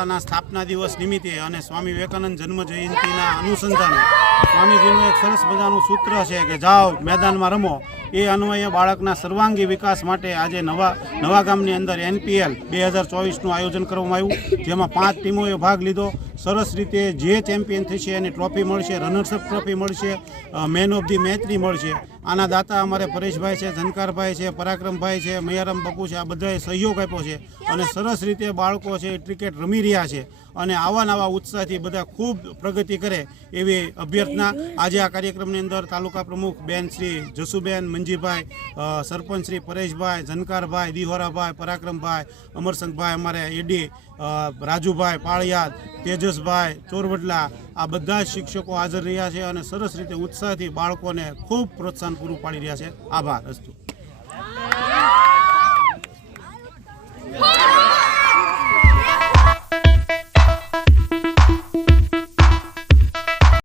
શાળાના સ્થાપના દિવસ નિમિત્તે અને સ્વામી વિવેકાનંદ જન્મ જયંતિના અનુસંધાને સ્વામીજીનું એક સરસ મજાનું સૂત્ર છે કે જાઓ મેદાનમાં રમો. એ અન્વયે બાળકના સર્વાંગી વિકાસ માટે આજે નવા ગામની અંદર NPL 2024નું આયોજન કરવામાં આવ્યું, જેમાં 5 ટીમોએ ભાગ લીધો. સરસ રીતે જે ચેમ્પિયન થશે એની ટ્રોફી મળશે, રનર્સઅપ ટ્રોફી મળશે, મેન ઓફ ધી મેચની મળશે. આના દાતા અમારે પરેશભાઈ છે, ઝનકારભાઈ છે, પરાક્રમભાઈ છે, મૈયારામ બાપુ છે. આ બધાએ સહયોગ આપ્યો છે અને સરસ રીતે બાળકો છે ક્રિકેટ રમી રહ્યા છે અને આવા નવા ઉત્સાહથી બધા ખૂબ પ્રગતિ કરે એવી અભ્યર્થના. આજે આ કાર્યક્રમની અંદર તાલુકા પ્રમુખ બેન શ્રી જસુબેન મંજીભાઈ, સરપંચ શ્રી પરેશભાઈ, ઝનકારભાઈ, દિહોરાભાઈ, પરાક્રમભાઈ, અમરસંગભાઈ, અમારે એડી રાજુભાઈ પાળિયાદ, તેજસભાઈ ચોરવડલા, આ બધા જ શિક્ષકો હાજર રહ્યા છે અને સરસ રીતે ઉત્સાહથી બાળકોને ખૂબ પ્રોત્સાહન પૂરું પાડી રહ્યા છે. આભાર અસ્તુ.